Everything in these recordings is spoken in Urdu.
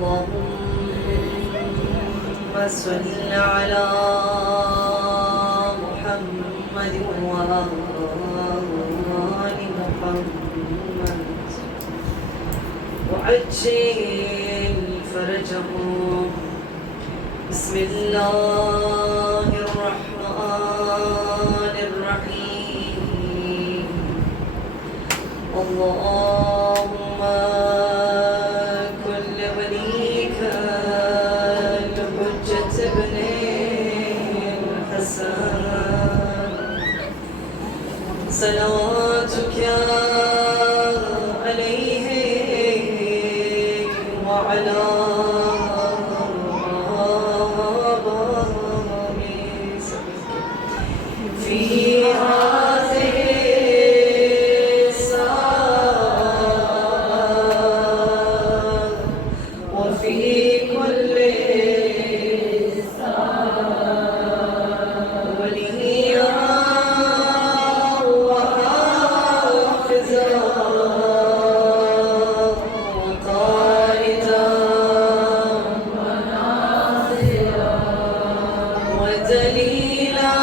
اللهم صل على محمد وآل محمد وعجل فرجهم. بسم الله الرحمن الرحيم. اللهم كن لوليك الحجة ابن الحسن صلواتك عليه وعلى في هذه الساعة وفي كل ساعة وليا وحافظا وقائدا وناصرا ودليلا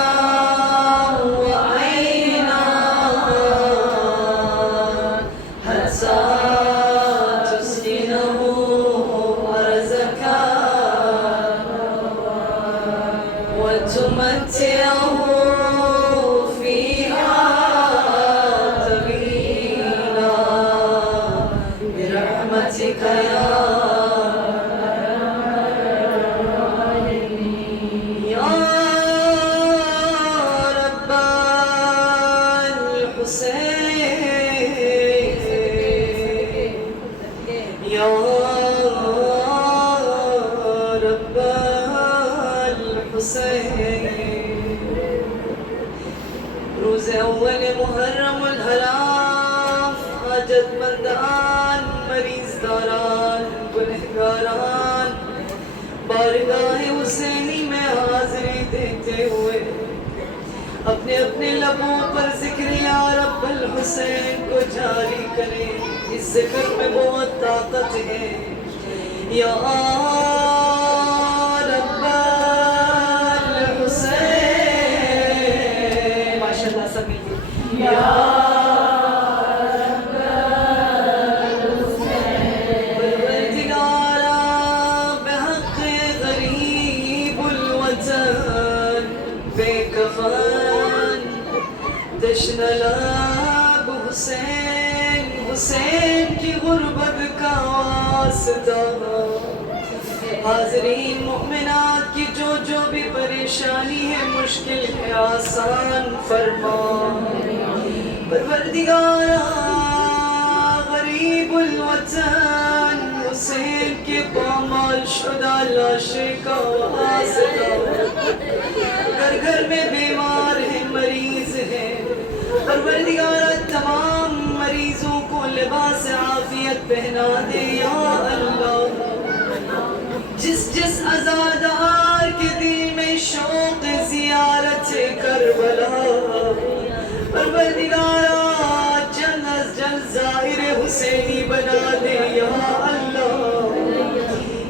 وتمتعه فيها طويلا برحمتك يا رب الحسين يا رب روز اول محرم الحرام حاجت مندان مریض داران گنہگاران بارگاہ حسینی میں حاضری دیتے ہوئے اپنے اپنے لبوں پر ذکر یا رب الحسین کو جاری کریں. اس ذکر میں بہت طاقت ہے. یا بحق غریب الوطن بے کفن دشن لب حسین حسین کی غربت کا واسطہ. حاضرین مومنات کی جو بھی پریشانی ہے مشکل ہے آسان فرما. پروردگارا غریب الوطن حسین کے پامال شدہ لاشے کا واسطہ. گھر گھر میں بیمار ہیں مریض ہیں. پروردگارا تمام مریضوں کو لباس عافیت پہنا دے یا اللہ. جس عزادار کے دل میں شوق زیارت کربلا پروردگارا جلد از جلد ظاہر حسینی بنا دے یا اللہ.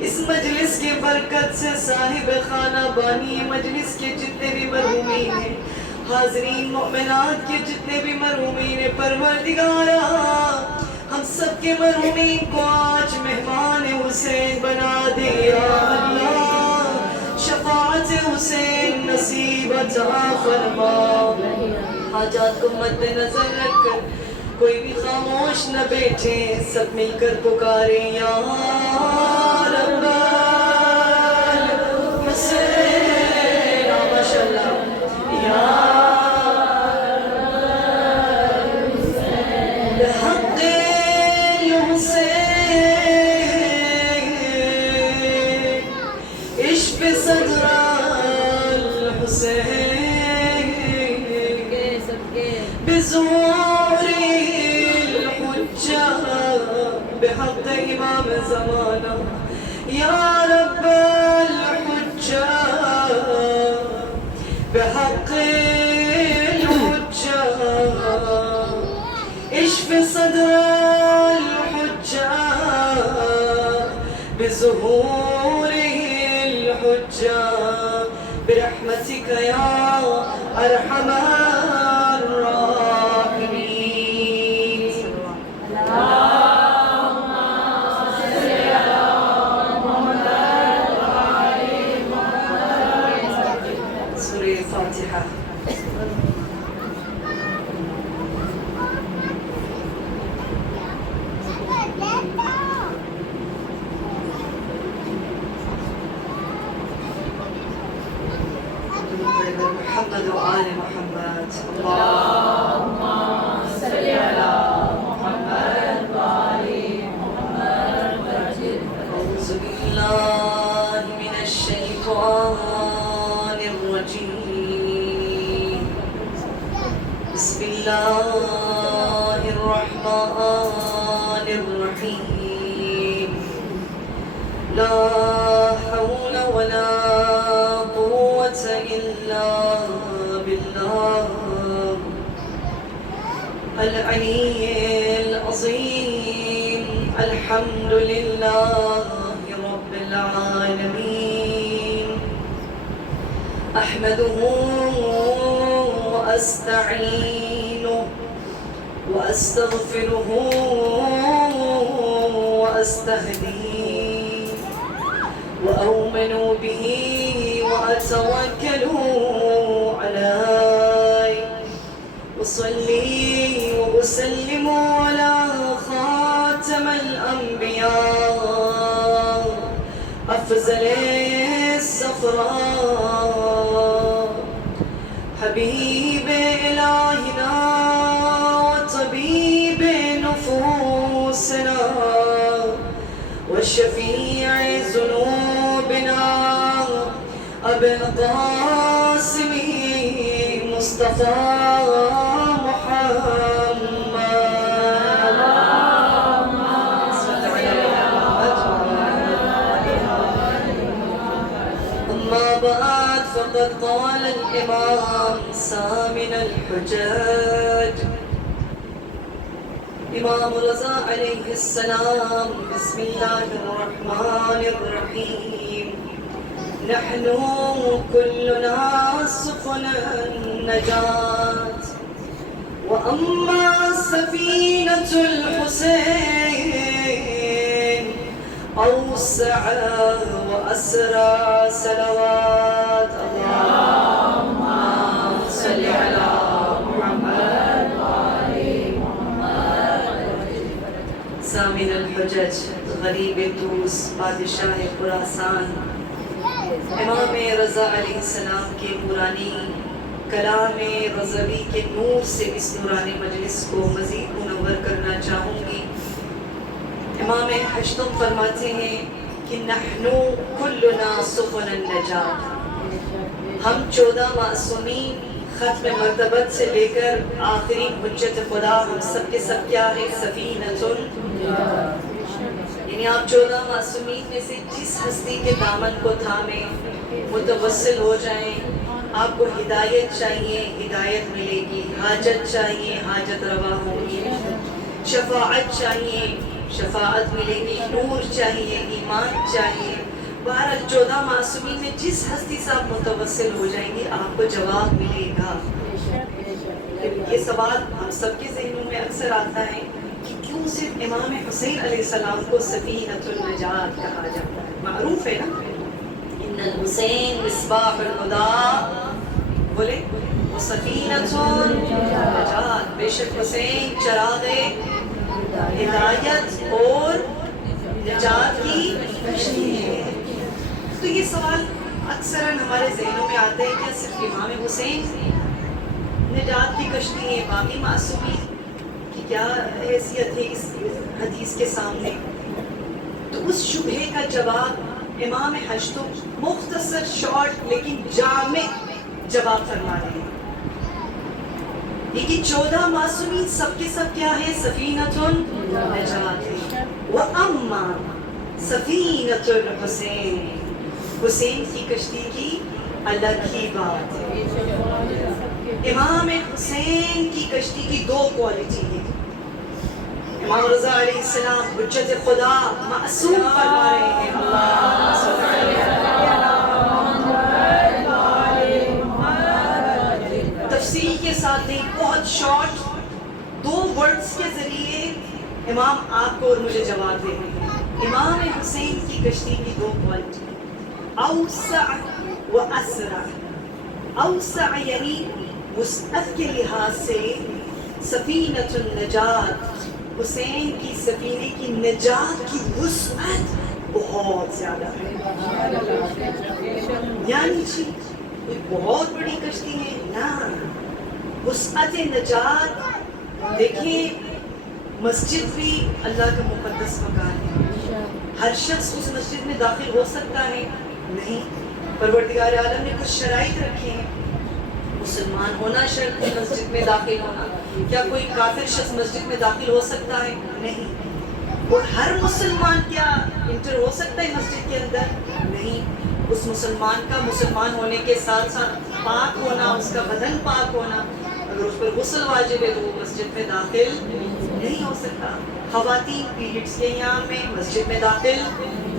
اس مجلس کی برکت سے صاحب خانہ بانی مجلس کے جتنے بھی مرحومین ہیں حاضرین مومنات کے جتنے بھی مرحومین ہیں پروردگارا ہم سب کے مرحومین کو آج مہمان حسین بنا دے یا اللہ. شفاعت حسین نصیب عطا فرما. حاجات کو مد نظر رکھ کر کوئی بھی خاموش نہ بیٹھے سب مل کر پکاریں یا رب الحسین. ماشاءاللہ یا بظهور الحجة بحق إمام زمانه يا رب الحجة بحق الحجة اشف صدر الحجة بظهوره الحجة برحمتك يا أرحم الراحمين. سورة الفاتحة. محمد وآل محمد. اللهم صل على محمد وآل محمد. أعوذ بالله من الشيطان الرجيم. بسم الله الرحمن الرحيم. لا حول ولا قوة إلا بالله العلي العظيم. الحمد لله رب العالمين. أحمده وأستعينه وأستغفره وأستهديه وأؤمن به وأتوكل عليه. أصلي وأسلم على خاتم الأنبياء أفضل الصفراء حبيب إلهنا وطبيب نفوسنا والشفيع ذنوبنا أبي القاسم مصطفى محمد. أما بعد فقد قال الإمام سامن الحجاج امام رضا علیہ السلام. بسم الله الرحمن الرحيم. نحن كلنا سفن النجاة وأما سفينة الحسين أوسع وأسرع. صلوات اللهم صل على محمد سامن الحجج غریب طوس بادشاہ خراسان امام رضا علیہ السلام کے پرانی کلام رضوی کے نور سے اس نورانی مجلس کو مزید منور کرنا چاہوں گی. امام حشتم فرماتے ہیں کہ نحنو کلنا سفن النجات. ہم 14 معصومین ختم مرتبت سے لے کر آخری حجت خدا ہم سب کے سب کیا ہے؟ سفینۃ. یعنی آپ 14 معصومین میں سے جس ہستی کے دامن کو تھامیں متوسل ہو جائیں. آپ کو ہدایت چاہیے ہدایت ملے گی، حاجت چاہیے حاجت روا ہوگی، شفاعت چاہیے شفاعت ملے گی، نور چاہیے ایمان چاہیے. 14 معصومین میں جس ہستی سے آپ متوسل ہو جائیں گے آپ کو جواب ملے گا. یہ سوال ہم سب کے ذہنوں میں اکثر آتا ہے کہ کیوں صرف امام حسین علیہ السلام کو سفینۃ النجات کہا جاتا ہے؟ معروف ہے نا، ان الحسین مصباح الہدی، بولے وہ سفینۃ النجات، بے شک حسین چراغ ہدایت اور نجات کی کشتی ہے. تو یہ سوال اکثر ہمارے ذہنوں میں آتا ہے کہ صرف امام حسین نجات کی کشتی ہے، باقی معصومین کی کیا حیثیت ہے اس حدیث کے سامنے؟ تو اس شبہے کا جواب امام حشتم مختصر شارٹ لیکن جامع جواب فرما رہے ہیں. لیکن 14 معصومین سب کے سب کیا ہے؟ سفینۃ النجات ہے. وَأَمَّا سفینۃ الحسین، حسین کی کشتی کی الگ ہی بات ہے. امام حسین کی کشتی کی 2 کوالٹی ہے. امام رضا علیہ السلام حجت خدا معصوم فرما رہے ہیں. اللہ صلی تفصیل کے ساتھ نہیں، بہت شارٹ 2 ورڈز کے ذریعے امام آپ کو اور مجھے جواب دے رہے ہیں. امام حسین کی کشتی کی 2 کوالٹی، اوسع و اسرع. اوسع یعنی وسعت کے لحاظ سے سفینۃ النجات، حسین کی سفینے کی نجات کی وسعت بہت زیادہ ہے. یعنی جی کوئی بہت بڑی کشتی ہے نا، وسعت نجات. دیکھیں مسجد بھی اللہ کا مقدس مکان ہے، ہر شخص اس مسجد میں داخل ہو سکتا ہے؟ نہیں. پروردگار عالم نے کچھ شرائط رکھے ہیں. مسلمان ہونا شرط ہے مسجد میں داخل ہونا. کیا کوئی کافر شخص مسجد میں داخل ہو سکتا ہے؟ نہیں. اور ہر مسلمان کیا انٹر ہو سکتا ہے مسجد کے اندر؟ نہیں. اس مسلمان کا مسلمان ہونے کے ساتھ ساتھ پاک ہونا، اس کا بدن پاک ہونا. اگر اس پر غسل واجب ہے تو وہ مسجد میں داخل نہیں ہو سکتا. خواتین پیریڈز کے ایام میں مسجد میں داخل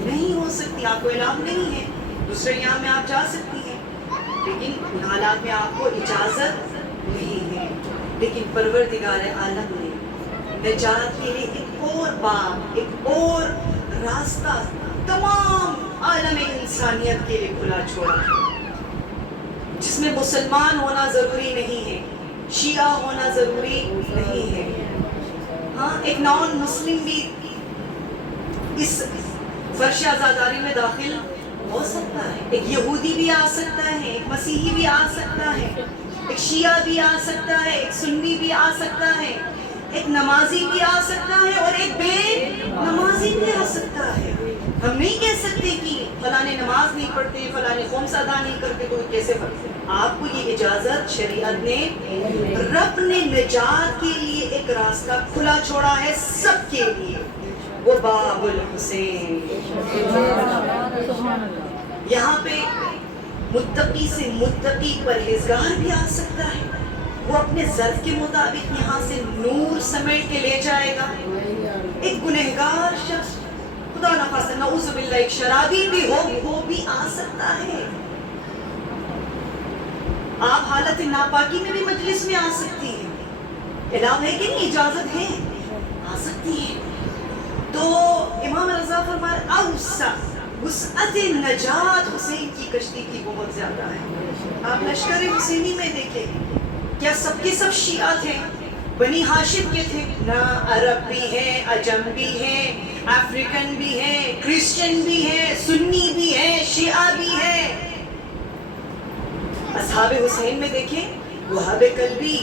نہیں ہو سکتی. آپ کو اعلان نہیں ہے، دوسرے ایام میں آپ جا سکتی ہیں، لیکن ان حالات میں آپ کو اجازت نہیں ہے. لیکن پروردگار عالم نے نجات کے لیے ایک اور باب، ایک اور راستہ تمام عالم انسانیت کے لیے کھلا چھوڑا ہے، جس میں مسلمان ہونا ضروری نہیں ہے، شیعہ ہونا ضروری نہیں ہے. ہاں ایک نان مسلم بھی اس فرش آزاداری میں داخل ہو سکتا ہے. ایک یہودی بھی آ سکتا ہے، ایک مسیحی بھی آ سکتا ہے، ایک شیعہ بھی آ سکتا ہے، ایک سنی بھی آ سکتا ہے، ایک نمازی بھی آ سکتا ہے اور ایک بے نمازی بھی آ سکتا ہے. ہم نہیں کہہ سکتے کہ فلاں نماز نہیں پڑھتے، فلاں خمس ادا نہیں کرتے تو کیسے پڑھتے. آپ کو یہ اجازت شریعت نے، رب نے نجات کے لیے ایک راستہ کھلا چھوڑا ہے سب کے لیے، وہ باب الحسین. یہاں پہ متقی سے متقی پرہیزگار بھی آ سکتا ہے، وہ اپنے ظرف کے مطابق یہاں سے نور سمیٹ کے لے جائے گا. ایک گنہگار شخص، خدا نخواستہ نعوذ باللہ ایک شرابی بھی ہو، وہ بھی آ سکتا ہے. آپ حالت ناپاکی میں بھی مجلس میں آ سکتی ہیں. اعلان ہے کہ نہیں، اجازت ہے، آ سکتی ہیں. تو امام رضا فرمائے اوسع وسعت نجات حسین کی کشتی کی بہت زیادہ ہے. آپ لشکر حسینی میں دیکھیں، کیا سب کے سب شیعہ تھے؟ بنی ہاشم کے تھے؟ نہ، عرب بھی ہیں، عجم بھی ہیں، افریقن بھی ہیں، کرسچن بھی ہیں، سنی بھی ہیں، شیعہ بھی ہیں. اصحاب حسین میں دیکھیں، وہاب قلبی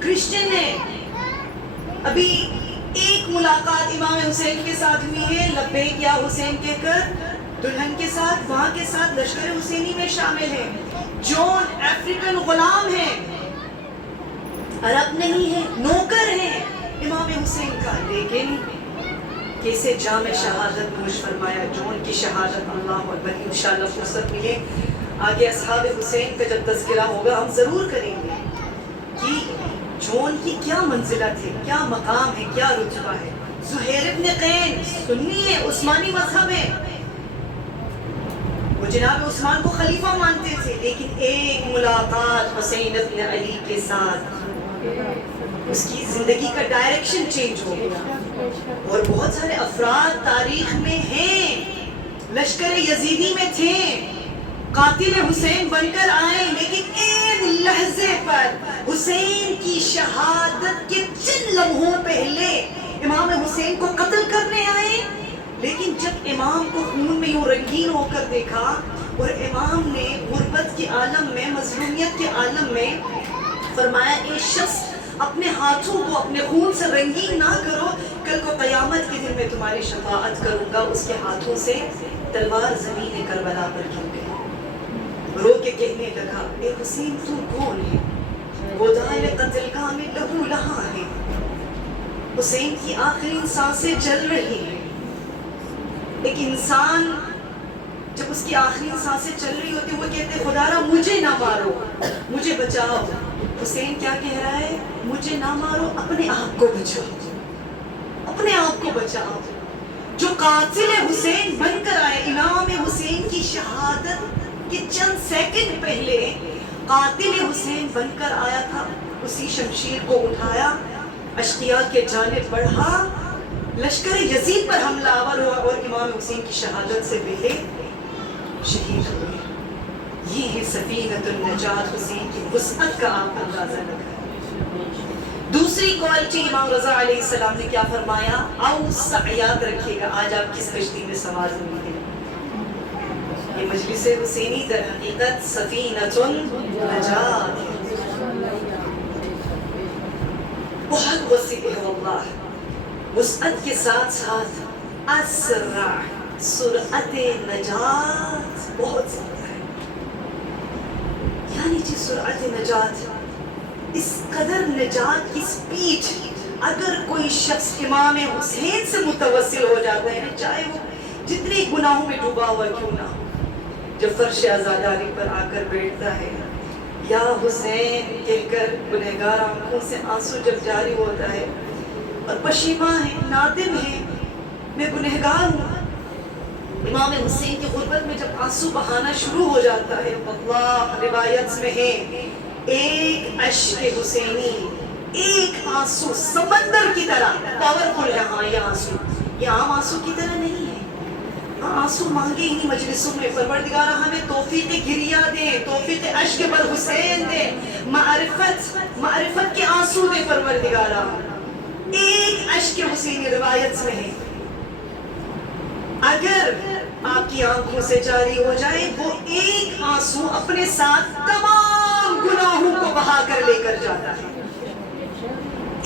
کرسچن ہیں. ابھی ایک ملاقات امام حسین کے ساتھ ہوئی ہے، لبیک یا حسین کہہ کر دلہن کے ساتھ وہاں کے ساتھ لشکر حسینی میں شامل ہیں. جون افریقن غلام ہیں، عرب نہیں ہے، نوکر ہیں امام حسین کا. لیکن کیسے جام شہادت نوش فرمایا. جون کی شہادت، اللہ اکبر. انشاءاللہ فرصت ملے آگے اصحاب حسین کا جب تذکرہ ہوگا ہم ضرور کریں گے کہ جون کی کیا منزلت ہے، کیا مقام ہے، کیا رتبہ ہے. زہیر ابن قین سنی ہے، عثمانی مذہب ہے، وہ جناب عثمان کو خلیفہ مانتے تھے. لیکن ایک ملاقات حسین ابن علی کے ساتھ اس کی زندگی کا ڈائریکشن چینج ہو گیا. اور بہت سارے افراد تاریخ میں ہیں، لشکر یزیدی میں تھے، قاتل حسین بن کر آئے، لیکن ایک لحظے پر حسین کی شہادت کے چند لمحوں پہلے امام حسین کو قتل کرنے آئے. لیکن جب امام کو خون میں یوں رنگین ہو کر دیکھا اور امام نے غربت کے عالم میں، مظلومیت کے عالم میں فرمایا اے شخص اپنے ہاتھوں کو اپنے خون سے رنگین نہ کرو، کل کو قیامت کے دن میں تمہاری شفاعت کروں گا. اس کے ہاتھوں سے تلوار زمین کربلا پر گر گئی. رو کے کہنے لگا اے حسین تو کون ہے؟ وہ دال قتل کا میں لہو لہا ہے. حسین کی آخری سانسیں چل رہی ہیں. ایک انسان جب اس کی آخری سانسیں چل رہی ہوتی وہ کہتے خدا را مجھے نہ مارو، مجھے بچاؤ. حسین کیا کہہ رہا ہے؟ مجھے نہ مارو، اپنے آپ کو بچاؤ، اپنے آپ کو بچاؤ. جو قاتل حسین بن کر آئے، امام حسین کی شہادت کے چند سیکنڈ پہلے قاتل حسین بن کر آیا تھا، اسی شمشیر کو اٹھایا، اشقیاء کے جانب بڑھا، لشکر یزید پر حملہ آور ہوا اور امام حسین کی شہادت سے پہلے شہید ہوئے. یہ ہے سفینۃ النجات، حسین کی وسعت کا آپ اندازہ لگائیں. دوسری کوالٹی امام رضا علیہ السلام نے کیا فرمایا؟ اوسع، یاد رکھیے گا آج آپ کس کشتی میں سوار ہوئی ہیں. یہ مجلس حسینی در حقیقت سفینۃ النجات بہت وسیع ہے واللہ. وسعت کے ساتھ ساتھ اسرع، سرعت نجات بہت زیادہ ہے. یعنی جی سرعت نجات، اس قدر نجات کی سپیڈ، اگر کوئی شخص امام حسین سے متوسل ہو جاتا ہے، چاہے وہ جتنے گناہوں میں ڈوبا ہوا کیوں نہ ہو، جب فرش عزاداری پر آ کر بیٹھتا ہے، یا حسین کہہ کر گنہگار آنکھوں سے آنسو جب جاری ہوتا ہے اور پشیماں ہے، نادم ہے، میں گنہگار ہوں، امام حسین کی غربت میں جب آنسو بہانا شروع ہو جاتا ہے، اللہ روایت میں ہے ایک اشک حسینی، ایک آنسو سمندر کی طرح پاورفل ہے. ہاں یہ آنسو، یہ عام آنسو کی طرح نہیں ہے. ہاں آنسو مانگے ہی مجلسوں میں، پروردگارہ ہمیں توفیق گریہ دے، توفیق اشک بر حسین دے، معرفت کے آنسو دے پروردگارہ. ایک اشک حسینی روایت میں ہے، اگر آپ کی آنکھوں سے جاری ہو جائے، وہ ایک آنسو اپنے ساتھ تمام گناہوں کو بہا کر لے کر جاتا ہے.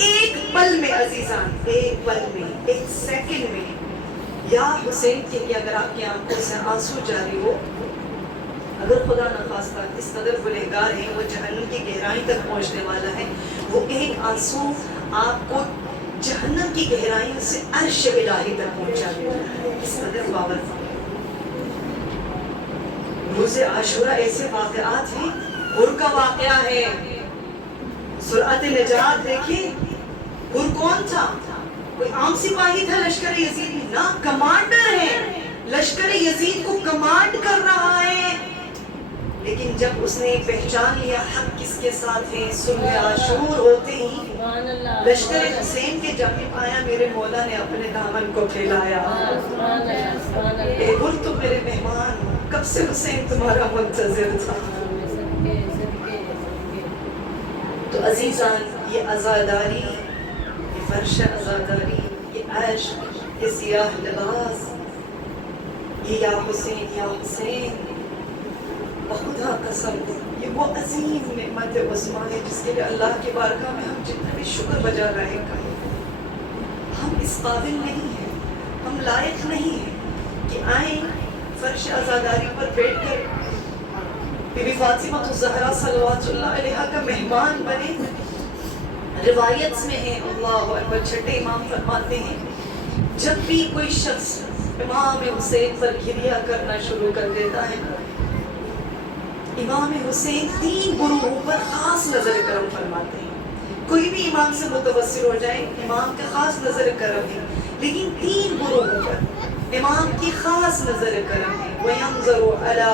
ایک پل میں عزیزان، ایک پل میں، ایک سیکنڈ میں. یا حسین کے لیے اگر آپ کی آنکھوں سے آنسو جاری ہو، اگر خدا نخواستہ اس قدر گنہگار ہے، وہ جہنم کی گہرائی تک پہنچنے والا ہے، وہ ایک آنسو آپ کو جہنم کی گہرائیوں سے عرش الہی تک پہنچا دیتا ہے. اس قدر پاورفل. روز عاشورہ ایسے واقعات ہیں، حر کا واقعہ ہے، سرعت نجات. دیکھیں حر کون تھا؟ کوئی عام سپاہی تھا لشکر یزید میں؟ نہ، کمانڈر ہے، لشکر یزید کو کمانڈ کر رہا ہے. لیکن جب اس نے پہچان لیا حق کس کے ساتھ ہے، صلح عاشور ہوتے ہی لشکر حسین کے جانب آیا، میرے مولا نے اپنے دامن کو پھیلایا. اے حر تم میرے مہمان، کب سے حسین تمہارا منتظر تھا. تو عزیزان، یہ عزاداری، یہ فرش عزاداری، یہ عشق، یہ سیاہ لباس، یہ یا حسین یا حسین، بخدا قسم یہ وہ عظیم نعمت عظمیٰ ہے جس کے لیے اللہ کی بارگاہ میں ہم جتنا بھی شکر بجا رہے ہیں. ہم اس قابل نہیں ہیں، ہم لائق نہیں ہیں کہ آئیں فرش عزاداری پر بیٹھ کر بی بی فاطمہ الزہرا صلوات اللہ علیہا کا مہمان بنے. روایت میں ہے، اللہ اکبر، چھٹے امام فرماتے ہیں جب بھی کوئی شخص امام حسین پر گریہ کرنا شروع کر دیتا ہے، امام حسین 3 گروہوں پر خاص نظر کرم فرماتے ہیں. کوئی بھی امام سے متوسل ہو جائے، امام کا خاص نظر کرم ہے، لیکن 3 گروہوں پر امام کی خاص نظر کرم ہے. وَيَنْظَرُ عَلَى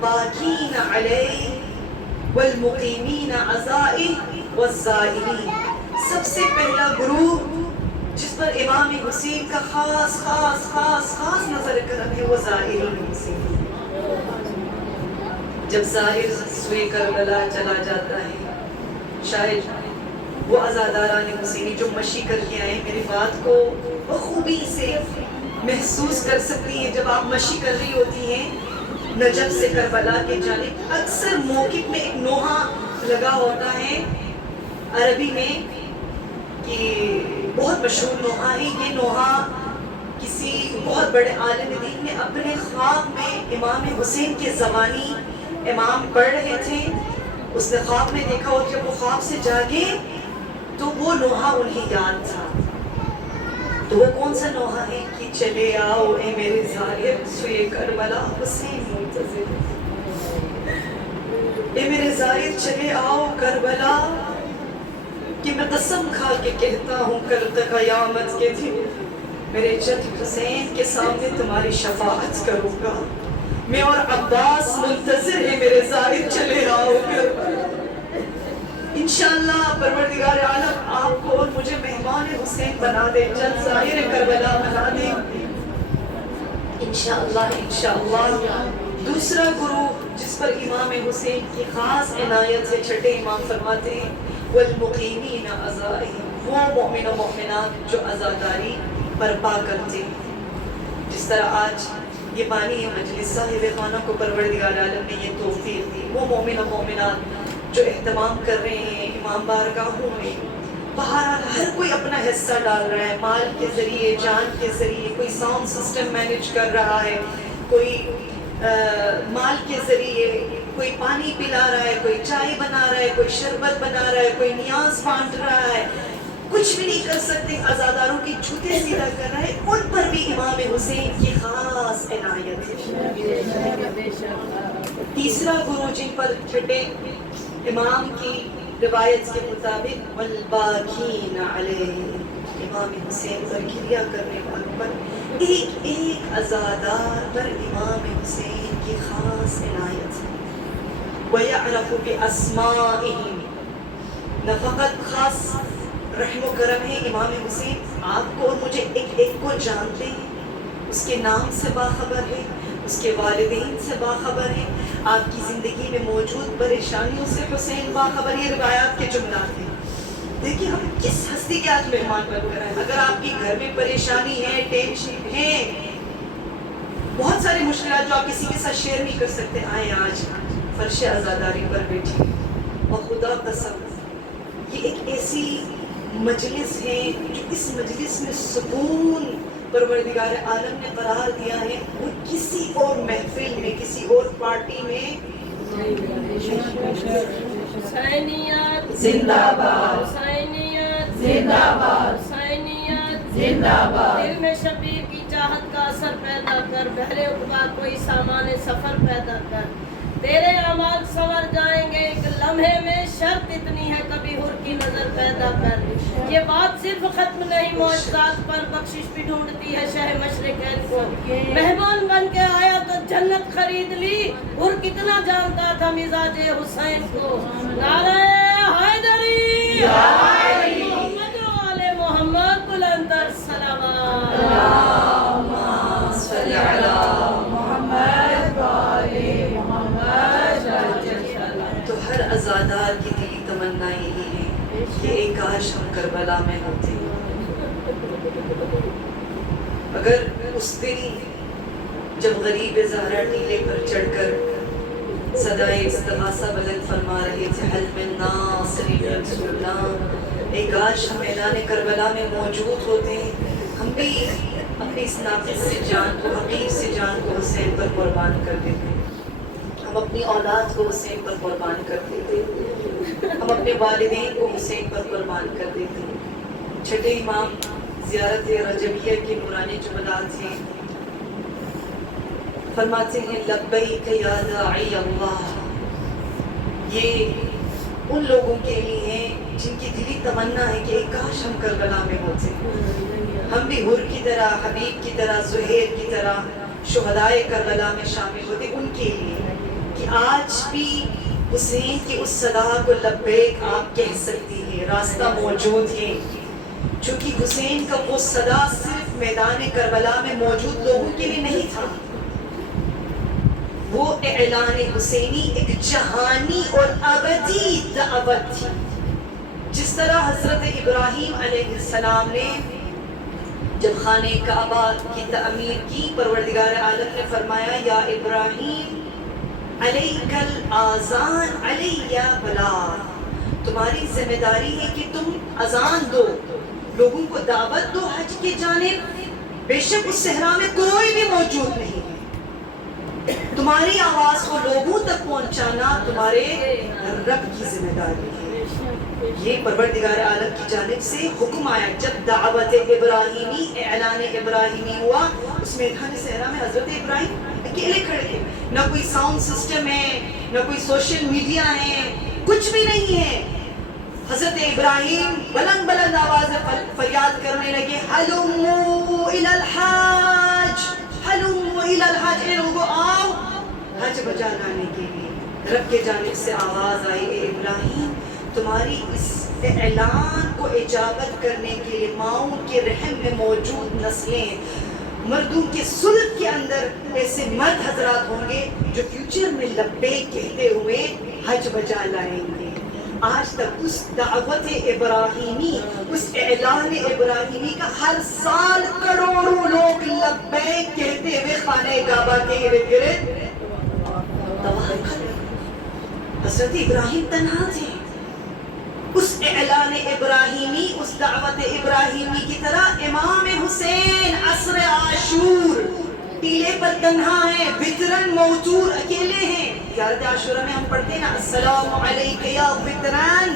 بَاكِينَ عَلَيْهِ وَالْمُقِيمِينَ عَزَائِهِ وَالزَّائِرِينَ. سب سے پہلا گروہ جس پر امام حسین کا خاص خاص خاص خاص نظر کرم ہے، وہ زائرین حسین. جب ظاہر سوئے کربلا چلا جاتا ہے، شاید وہ عزاداران حسینی جو مشی کر کے آئے میری بات کو بخوبی سے محسوس کر سکتی ہیں. جب آپ مشی کر رہی ہوتی ہیں نجف سے کربلا کے جانب، اکثر موقف میں ایک نوحہ لگا ہوتا ہے عربی میں، کہ بہت مشہور نوحہ ہے. یہ نوحہ کسی بہت بڑے عالم دین نے اپنے خواب میں امام حسین کے زمانی امام پڑھ رہے تھے، اس نے خواب میں دیکھا، اور جب وہ خواب سے جاگے تو وہ نوحہ انہیں یاد تھا. تو وہ کون سا نوحہ ہے کہ چلے آؤ اے میرے ظاہر سوئے کربلا حسین منتظر. اے میرے ظاہر چلے آؤ کربلا کہ میں قسم کھا کے کہتا ہوں کل قیامت کے دن میرے جد حسین کے سامنے تمہاری شفاعت کروں گا. میں اور عباس منتظر ہیں میرے زائد چلے آؤ کر. انشاءاللہ پروردگار عالم آپ کو اور مجھے مہمان حسین بنا دے, جلد ظاہر کربلا بنا دے انشاءاللہ. دوسرا گروہ جس پر امام حسین کی خاص عنایت ہے, چھٹے امام فرماتے ہیں والمقیمین عزائهم, وہ مومن و مومنات جو عزاداری برپا کرتے ہیں. جس طرح آج یہ بانی مجلس صاحب خانہ کو پروردگار عالم نے یہ توفیق دی, وہ مومن و مومنات جو اہتمام کر رہے ہیں امام بارگاہوں میں. بہرحال ہر کوئی اپنا حصہ ڈال رہا ہے, مال کے ذریعے, جان کے ذریعے. کوئی ساؤنڈ سسٹم مینیج کر رہا ہے, کوئی مال کے ذریعے, کوئی پانی پلا رہا ہے, کوئی چائے بنا رہا ہے, کوئی شربت بنا رہا ہے, کوئی نیاز بانٹ رہا ہے. کچھ بھی نہیں کر سکتے, عزاداروں کی جوتے سیدھا کر رہا ہے. ان پر بھی امام حسین کی خاص عنایت ہے. تیسرا گروہ جن پر چھٹے امام کی روایت کے مطابق والباکین علیہ, امام حسین پر گریہ کرنے والوں پر, ایک ایک عزادار پر امام حسین کی خاص عنایت ہے. وَيَعْرَفُ بِأَسْمَائِهِمْ, نہ فقط خاص رحم و کرم ہے امام حسین, آپ کو اور مجھے ایک ایک کو جانتے ہیں, اس کے نام سے باخبر ہے, اس کے والدین سے باخبر ہے, آپ کی زندگی میں موجود پریشانیوں سے حسین باخبر. یہ روایات کے جملات ہیں. دیکھیں ہم کس ہستی کے آج مہمان بن کر آئے. اگر آپ کی گھر میں پریشانی ہے, ٹینشن ہے, بہت ساری مشکلات جو آپ کسی کے ساتھ شیئر نہیں کر سکتے, آئے آج فرش عزاداری پر بیٹھی. اور خدا قسم یہ ایک ایسی مجلس ہے جو اس مجلس میں سکون پروردگار عالم نے قرار دیا ہے, وہ کسی اور محفل میں, کسی اور پارٹی میں. حسینیت زندہ باد, حسینیت زندہ باد, حسینیت زندہ باد. دل میں شبیر کی چاہت کا اثر پیدا کر, بہرے عقبا کوئی سامان سفر پیدا کر. تیرے اعمال سنور جائیں گے ایک لمحے میں, شرط اتنی ہے کبھی حر کی نظر پیدا کر. یہ بات صرف ختم نہیں معجزات پر, بخشش بھی ڈھونڈتی ہے شہ مشرقین کو. مہمان بن کے آیا تو جنت خرید لی, حر کتنا جانتا تھا مزاج حسین کو. نعرہ حیدری, محمد و آل محمد, بلند تر صلوات. اللہم صلی علی محمد و آل محمد. تو ہر عزادار کی دلی تمنا یہی ہے کہ ایک کاش ہم کربلا میں ہوتے. اگر اس دن جب غریب زہرا ٹیلے پر چڑھ کر صدائے استغاثہ بلند فرما رہے تھے, حل من ناصر یا رسول اللہ, ایک کاش ہم میدان کربلا میں موجود ہوتے, ہم بھی اپنی اس ناقص سے جان کو, حقیر سے جان کو حسین پر قربان کر دیتے, ہم اپنی اولاد کو حسین پر قربان کر دیتے, ہم اپنے والدین کو حسین پر قربان کر دیتے. چھٹے امام زیارت رجبیہ کے نورانی جملات ہیں, فرماتے ہیں لبیک یا داعی اللہ. یہ ان لوگوں کے لیے ہیں جن کی دلی تمنا ہے کہ ایک کاش ہم کربلا میں ہوتے, ہم بھی حر کی طرح, حبیب کی طرح, زہیر کی طرح شہدائے کربلا میں شامل ہوتے. ان کے لیے کہ آج بھی حسین کی اس صدا کو لبیک آپ کہہ سکتی ہیں, راستہ موجود ہے. چونکہ حسین کا وہ صدا صرف میدان کربلا میں موجود لوگوں کے لیے نہیں تھا, وہ اعلان حسینی ایک جہانی اور ابدی دعوت تھی. جس طرح حضرت ابراہیم علیہ السلام نے جب خانہ کعبہ کی تعمیر کی, پروردگار عالم نے فرمایا یا ابراہیم علیک الاذان علی بلاغ, تمہاری ذمہ داری ہے کہ تم اذان دو, لوگوں کو دعوت دو حج کی جانب. بے شک اس صحرا میں کوئی بھی موجود نہیں ہے, تمہاری آواز کو لوگوں تک پہنچانا تمہارے رب کی ذمہ داری ہے. یہ پروردگار عالم کی جانب سے حکم آیا. جب دعوت ابراہیمی, اعلان ابراہیمی ہوا, اس میدان صحرا میں حضرت ابراہیم اکیلے کھڑے تھے, نہ کوئی ساؤنڈ سسٹم ہے, نہ کوئی سوشل میڈیا ہے, کچھ بھی نہیں ہے. حضرت ابراہیم بلند بلند آواز فریاد کرنے لگے حلموا الی الحاج، حلموا الی الحاج، اے لوگوں آؤ حج بجا لانے کے لیے۔ رب کے جانب سے آواز آئی اے ابراہیم تمہاری اس اعلان کو اجابت کرنے کے لیے ماؤں کے رحم میں موجود نسلیں، مردوں کے سلب کے اندر ایسے مرد حضرات ہوں گے جو فیوچر میں لبیک کہتے ہوئے حج بجا لائیں گے۔ آج تک اس دعوت ابراہیمی، اس اعلان ابراہیمی کا ہر سال کروڑوں لوگ لبیک کہتے ہوئے خانہ کعبہ کے ارد گرد طواف کرتے۔ حضرت ابراہیم تنہا تھے۔ اس اعلان ابراہیمی، اس دعوت ابراہیمی کی طرح امام حسین عصر عاشور ٹیلے پر تنہا ہیں، وطرن موتور اکیلے ہیں۔ زیارت عاشورہ میں ہم پڑھتے ہیں نا السلام علیک یا وطرن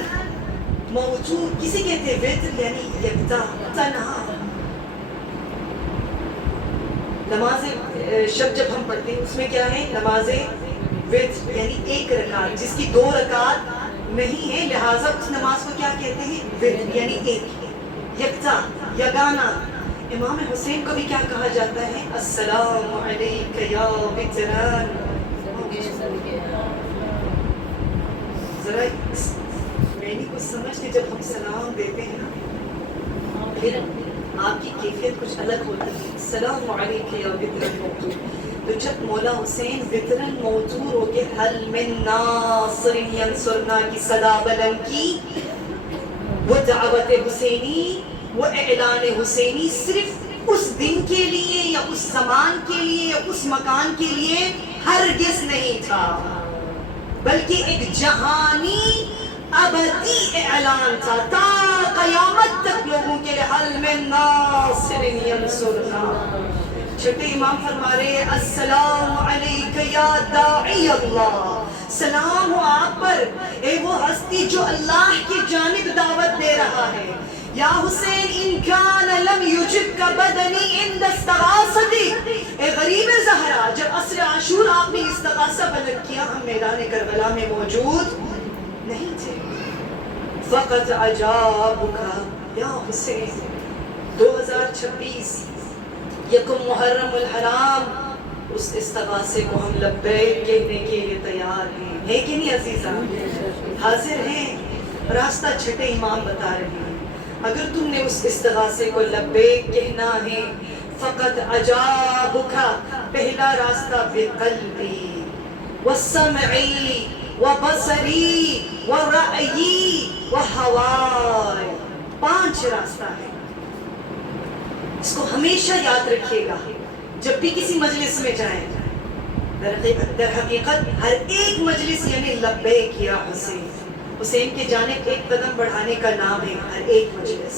موتور، کسی کہتے ہیں وطر یعنی یکتا، تنہا۔ نماز شب جب ہم پڑھتے ہیں اس میں کیا ہے؟ نماز وطر یعنی ایک رکعت جس کی 2 رکعت نہیں ہے، لہٰذا اس نماز کو کیا کہتے ہیں؟ وطر یعنی ایک، یکتا، یگانہ۔ امام حسین کو بھی کیا کہا جاتا ہے؟ السلام علیک یا وطران۔ ذرا میں نہیں کچھ سمجھ کے جب ہم سلام دیتے ہیں نا پھر آپ کی کیفیت کچھ الگ ہوتی ہے۔ السلام علیک یا وطران موتور، تو جب مولا حسین وطرن موتور ہو کے حل من ناصر ینصرنا کی صدا بلند کی، وہ دعوت حسینی، وہ اعلان حسینی صرف اس دن کے لیے یا اس زمان کے لیے یا اس مکان کے لیے ہرگز نہیں تھا، بلکہ ایک جہانی ابدی اعلان تھا تا قیامت تک لوگوں کے لیے حل من ناصر ینصرنا۔ چھٹے امام فرما رہے ہیں السلام علیک یا داعی اللہ، سلام ہو آپ پر اے وہ ہستی جو اللہ کی جانب دعوت دے رہا ہے۔ یا حسین ان کان لم یجبک بدنی عند استغاثتی، اے غریب زہرا جب عصر عاشور آپ نے استغاثہ بلند کیا ہم میدان کربلا میں موجود نہیں تھے۔ فقط عجابک یا حسین، 2026 یکم محرم الحرام، اس استغاثے کو ہم لبیک کہنے کے لیے تیار ہیں، ہے کہ نہیں عزیزان؟ حاضر ہیں۔ راستہ چھٹے امام بتا رہے ہیں اگر تم نے اس استغاثے کو لبیک کہنا ہے، فقط عجابک، پہلا راستہ بقلبی وسمعی وبصری ورأیی وہوائی، 5 راستہ ہے۔ اس کو ہمیشہ یاد رکھیے گا جب بھی کسی مجلس میں جائیں۔ در حقیقت ہر ایک مجلس یعنی لبیک یا حسین، حسین کے جانب ایک قدم بڑھانے کا نام ہے ہر ایک مجلس۔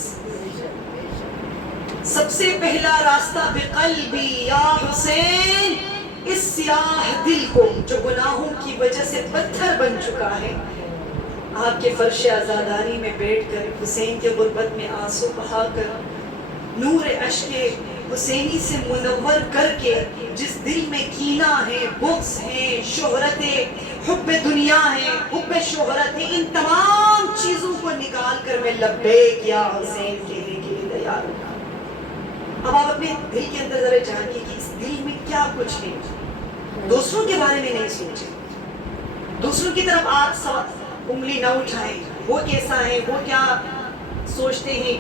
سب سے پہلا راستہ بقلبی یا حسین، اس سیاہ دل کو جو گناہوں کی وجہ سے پتھر بن چکا ہے، آپ کے فرش عزاداری میں بیٹھ کر حسین کے غربت میں آنسو بہا کر نور عشق حسینی سے منور کر کے، جس دل میں کینہ ہے، بغض ہے، شہرت ہے، حب دنیا ہے، حب شہرت ہے، ان تمام چیزوں کو نکال کر میں لبیک یا حسین کہنے کے لیے تیار ہوں۔ اب آپ اپنے دل کے اندر ذرا جانیے کہ اس دل میں کیا کچھ ہے۔ دوسروں کے بارے میں نہیں سوچیں، دوسروں کی طرف آپ انگلی نہ اٹھائیں، وہ کیسا ہے، وہ کیا سوچتے ہیں،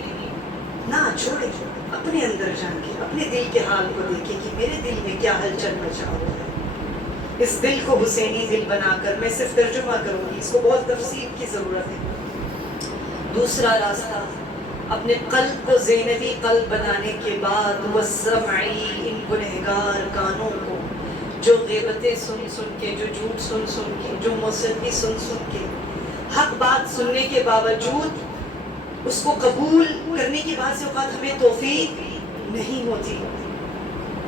نہ چھوڑیں۔ اپنے اندر جان کے اپنے دل کے حال کو دیکھیں کہ میرے دل میں کیا ہلچل مچا ہوا ہے۔ اس دل کو حسینی دل بنا کر میں صرف ترجمہ کروں گی، اس کو بہت تفصیل کی ضرورت ہے۔ دوسرا راستہ، اپنے قلب کو زینبی قلب بنانے کے بعد وسمعی، ان گنہگار کانوں کو جو غیبتیں سن سن کے، جو جھوٹ سن سن کے، جو موسیقی سن سن کے، حق بات سننے کے باوجود اس کو قبول کرنے کی بعض اوقات ہمیں توفیق نہیں ہوتی۔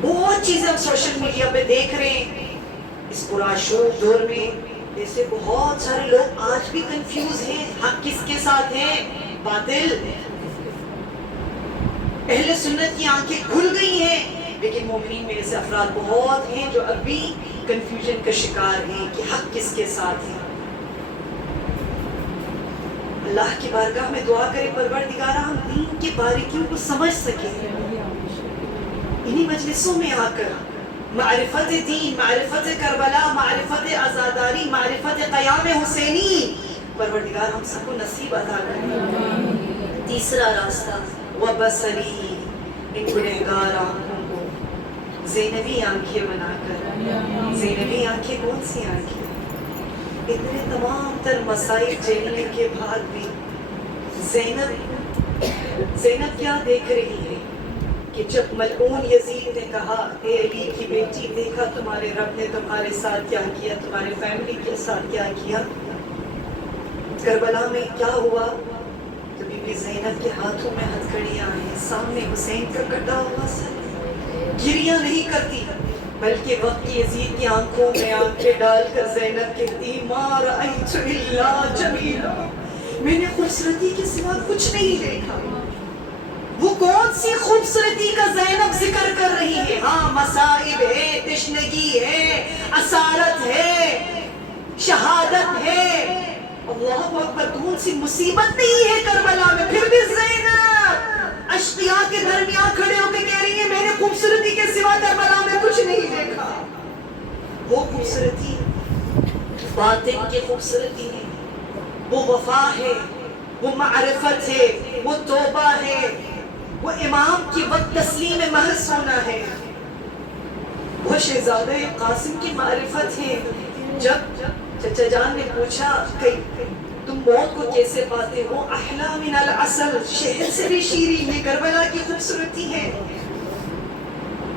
بہت چیزیں ہم سوشل میڈیا پہ دیکھ رہے ہیں اس پرآشوب دور میں، ایسے بہت سارے لوگ آج بھی کنفیوز ہیں حق کس کے ساتھ ہے، باطل۔ اہل سنت کی آنکھیں کھل گئی ہیں، لیکن مومنین میں ایسے افراد بہت ہیں جو اب بھی کنفیوژن کا شکار ہیں کہ حق کس کے ساتھ ہے۔ اللہ کی بارگاہ میں دعا کرے پروردگارہ ہم دین کی باریکیوں کو سمجھ سکیں. انہی مجلسوں میں آ کر معرفت دین، معرفت کربلا، معرفت عزاداری، معرفت قیام حسینی پروردگار ہم سب کو نصیب عطا کرے. تیسرا راستہ وبصری، ان گنہگار آنکھوں کو زینبی آنکھیں بنا کر. زینبی آنکھیں کون سی آنکھیں؟ اتنے تمام تر مسائل جھیلنے کے بعد بھی زینب کیا دیکھ رہی ہے کہ جب ملعون یزید نے کہا اے علی کی بیٹی، دیکھا تمہارے رب نے تمہارے ساتھ کیا کیا، تمہارے فیملی کے ساتھ کیا کیا، کربلا میں کیا ہوا، تو بی بی زینب کے ہاتھوں میں ہتھکڑیاں ہیں، سامنے حسین کا کٹا ہوا سر، گریہ نہیں کرتی بلکہ وقت یزید کی آنکھوں میں آنکھیں ڈال کر زینب کہتی ما رأیت الا جمیلا، میں نے خوبصورتی کے سوا کچھ نہیں دیکھا. وہ کون سی خوبصورتی کا زینب ذکر کر رہی ہے؟ ہاں مصائب ہے، تشنگی ہے، اسارت ہے، شہادت ہے. اللہ اکبر، کون سی مصیبت نہیں ہے کربلا میں، پھر بھی زینب اشقیاء کے درمیان کھڑے ہو کے کہہ رہی ہے میں نے خوبصورتی کے سوا کربلا میں کچھ نہیں دیکھا. وہ خوبصورتی باطن کی خوبصورتی ہے، وہ وفا ہے، وہ معرفت ہے، وہ توبہ ہے، وہ امام کی وقت تسلیم محض ہونا ہے، وہ شہزادہ قاسم کی معرفت ہے. جب چچا جان نے پوچھا کہ تم موت کو کیسے پاتے ہو، احلا من العسل، شہد سے بھی شیریں. یہ کربلا کی خوبصورتی ہے،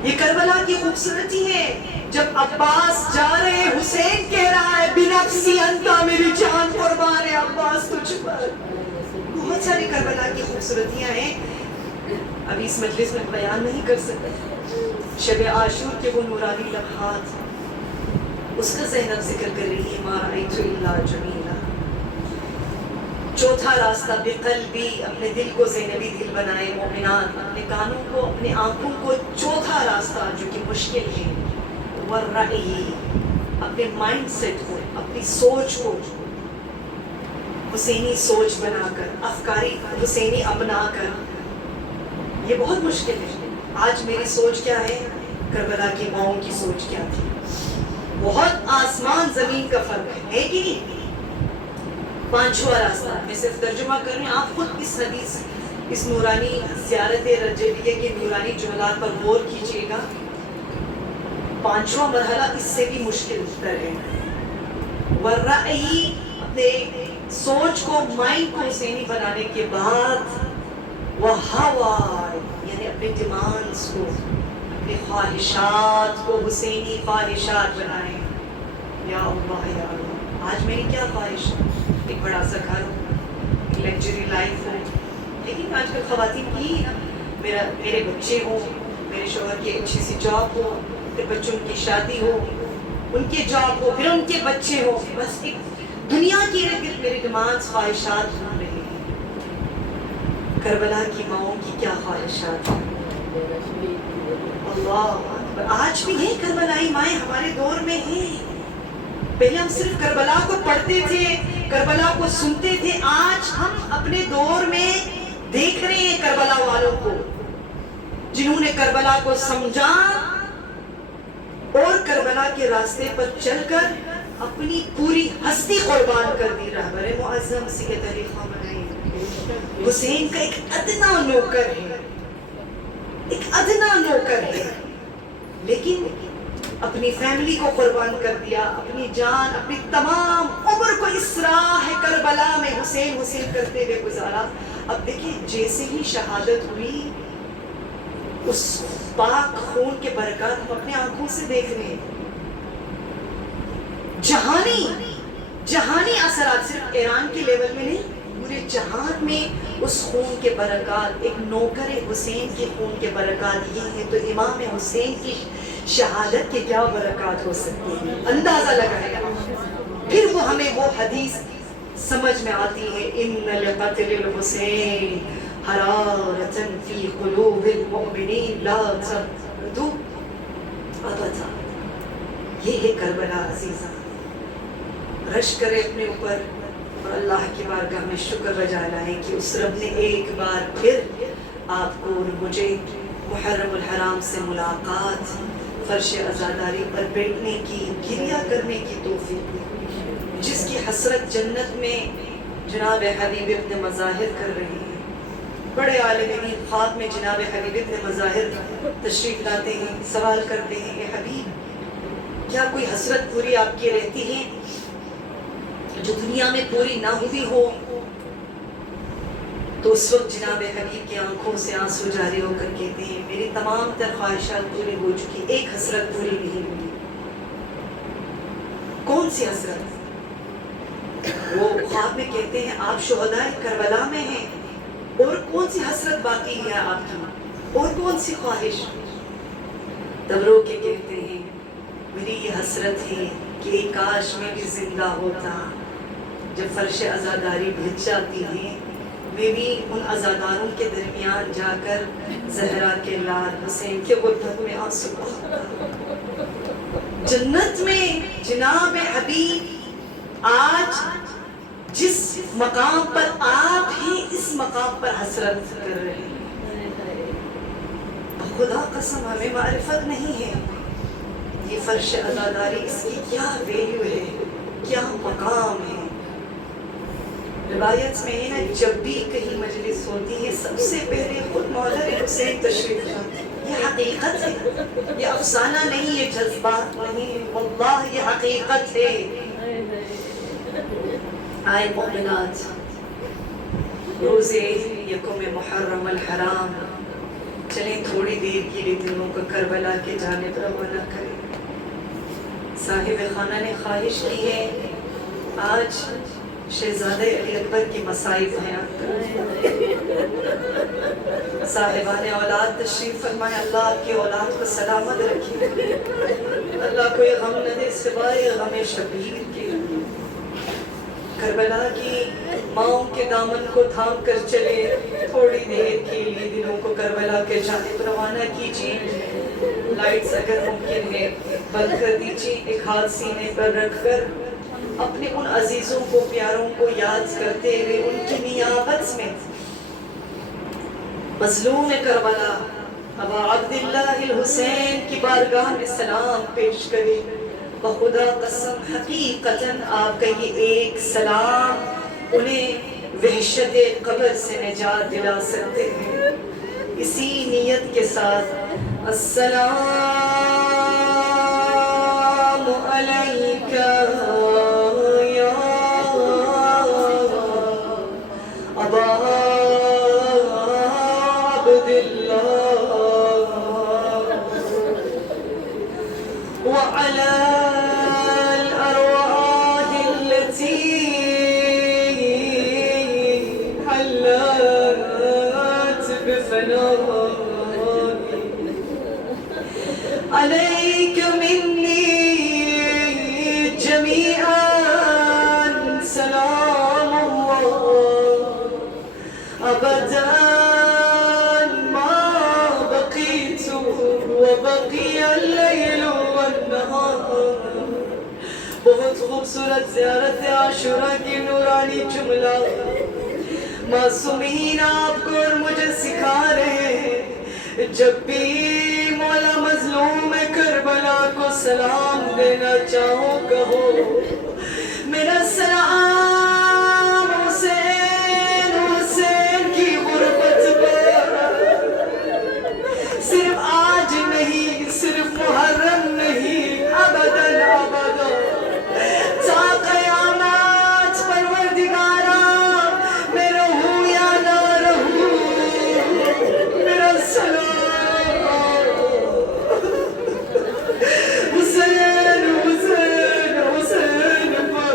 یہ کربلا کی خوبصورتی ہے. جب عباس جا رہے حسین کہہ رہا ہے بنفسی انتا، میری جان قربان ہے عباس تجھ پر. بہت ساری کربلا کی خوبصورتیاں ہیں، ابھی اس مجلس میں بیان نہیں کر سکتے. شب عاشور کے وہ نورانی لمحات، اس کا زینب ذکر کر رہی ہے ما رأیت الا جمیلا. چوتھا راستہ بقلبی، اپنے دل کو زینبی دل بنائے مومنان، اپنے کانوں کو، اپنے آنکھوں کو. چوتھا راستہ جو کہ مشکل ہے، والرأی، اپنے مائنڈ سیٹ کو، اپنی سوچ کو حسینی سوچ بنا کر، افکاری حسینی اپنا کر. یہ بہت مشکل ہے. آج میری سوچ کیا ہے، کربلا کی ماؤں کی سوچ کیا تھی. بہت آسمان زمین کا فرق ہے کہ نہیں. پانچواں راستہ میں صرف ترجمہ کر رہی ہوں، آپ خود اس حدیث، اس نورانی زیارت رجبیہ کے نورانی جملات پر غور کیجیے گا. پانچواں مرحلہ اس سے بھی مشکل تر ہے. والرأی، اپنے سوچ کو، مائنڈ کو حسینی بنانے کے بعد وہوا، یعنی اپنے ڈیمانڈز کو، اپنے خواہشات کو حسینی خواہشات بنائیں. یا اللہ یا اللہ، آج میری کیا خواہش ہے؟ ایک بڑا سا گھر ہو، ایک لگژری لائف ہو. لیکن آج کل خواتین کی نا، میرے بچے ہوں، میرے شوہر کی اچھی سی جاب ہو، پھر بچوں کی شادی ہو، ان کے جاب ہو، پھر ان کے بچے ہو. بس ایک دنیا کی ارد گرد میرے ڈیمانڈز، خواہشات گھوم رہے ہیں. کربلا کی ماؤں کی کیا خواہشات ہیں. اللہ اکبر، آج بھی ہیں کربلائی مائیں ہمارے دور میں ہیں. پہلے ہم صرف کربلا کو پڑھتے تھے، کربلا کو سنتے تھے. آج ہم اپنے دور میں دیکھ رہے ہیں کربلا والوں کو، جنہوں نے کربلا کو سمجھا اور کربلا کے راستے پر چل کر اپنی پوری ہستی قربان کر دی. رہبر معظم سید علی خامنہئی حسین کا ایک ادنا نوکر ہے، ایک ادنا نوکر ہے، لیکن اپنی فیملی کو قربان کر دیا، اپنی جان، اپنی تمام عمر کو اس راہ کربلا میں حسین حسین کرتے ہوئے گزارا. اب دیکھیں جیسے ہی شہادت ہوئی، اس پاک خون کے برکات ہم اپنے آنکھوں سے دیکھ رہے ہیں. جہانی اثرات صرف ایران کے لیول میں نہیں، پورے جہان میں اس خون کے برکات، ایک نوکر حسین کے خون کے برکات یہ ہیں. تو امام حسین کی شہادت کے کیا برکات ہو سکتی ہیں، اندازہ لگائے گا. پھر وہ ہمیں وہ حدیث سمجھ میں آتی ہے، ان لقتل الحسین حرارة فی قلوب المؤمنین لا تبدو ابدا. یہ ہے کربلا عزیزہ. رش کرے اپنے اوپر اور اللہ کی بارگاہ میں شکر بجا لائیں کہ اس رب نے ایک بار پھر آپ کو اور مجھے محرم الحرام سے ملاقات، فرش عزاداری پر بیٹھنے کی، گریہ کرنے کی توفیق دی، جس کی حسرت جنت میں جناب حبیب ابن مظاہر کر رہے ہیں۔ بڑے عالم دین خواب میں جناب حبیب ابن مظاہر تشریف لاتے ہیں، سوال کرتے ہیں، اے حبیب کیا کوئی حسرت پوری آپ کی رہتی ہے جو دنیا میں پوری نہ ہوئی ہو؟ تو اس وقت جناب حبیب کی آنکھوں سے آنسو جاری ہو کر کہتے ہیں، میری تمام تر خواہشات پوری ہو چکی، ایک حسرت پوری نہیں ہوئی۔ کون سی حسرت؟ وہ خواب میں کہتے ہیں آپ شہدائے کربلا میں ہیں، اور کون سی حسرت باقی ہے آپ کی، اور کون سی خواہش؟ تب رو کے کہتے ہیں میری یہ حسرت ہے کہ کاش میں بھی زندہ ہوتا، جب فرش عزاداری بھج جاتی ہے میں بھی ان عزاداروں کے درمیان جا کر زہرا کے لال حسین کے غربت میں آنسو بہاتا۔ جنت میں جناب حبیب آج جس مقام پر آپ ہی اس مقام پر حسرت کر رہے ہیں، خدا قسم ہمیں معرفت نہیں ہے یہ فرش عزاداری، اس کی کیا ویلیو ہے، کیا مقام ہے۔ روایت میں ہے نا، جب بھی کہیں مجلس ہوتی ہے سب سے پہلے خود مولا حسین تشریف لاتے ہیں۔ یہ حقیقت ہے، یہ افسانہ نہیں، یہ جذبات نہیں، واللہ یہ حقیقت ہے۔ آئے مومنات، روزے یکم محرم الحرام، چلیں تھوڑی دیر کے لیے دلوں کو کربلا کے جانب روانہ کریں۔ صاحب خانہ نے خواہش کی ہے آج شہزادہ علی اکبر کی مصائب بیان کریں۔ صاحبان اولاد تشریف فرمائے، اللہ آپ کی اولاد کو سلامت رکھے، اللہ کوئی غم نہ دے سوائے غم شبیر کے۔ کربلا کی ماؤں کے دامن کو تھام کر چلے، تھوڑی دیر کے لیے دلوں کو کربلا کے جانب روانہ کیجیے۔ لائٹس اگر ممکن ہے بند کر دیجیے، ایک ہاتھ سینے پر رکھ کر اپنے ان عزیزوں کو، پیاروں کو یاد کرتے ہوئے ان کی نیابت میں مظلوم کربلا ابا عبداللہ الحسین کی بارگاہ میں سلام پیش کرے۔ بخدا قسم حقیقتاً آپ کا یہ ایک سلام انہیں وحشت قبر سے نجات دلا سکتے ہیں۔ اسی نیت کے ساتھ السلام علیکہ یا ابا عبداللہ وعلی الارواح التي حلت بفنائك عليك مني جميعا سلام الله أبدا ما بقيت وبقي الليل والنهار۔ بہت خوبصورت زیارت عاشورہ کی نورانی جملہ معصومین آپ کو اور مجھے سکھا رہے ہیں۔ جب بھی مولا مظلوم کربلا کو سلام دینا چاہو کہو میرا سلام حسین، حسین کی غربت پر، صرف آج نہیں، صرف محرم نہیں، ابداً ابدا تا قیامت پروردگارا، میں رہوں یا نہ رہوں میرا سلام حسین، حسین، حسین پر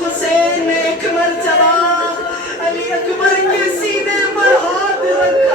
حسین نے ایک مرتبہ علی اکبر کے سینے پر ہاتھ رکھا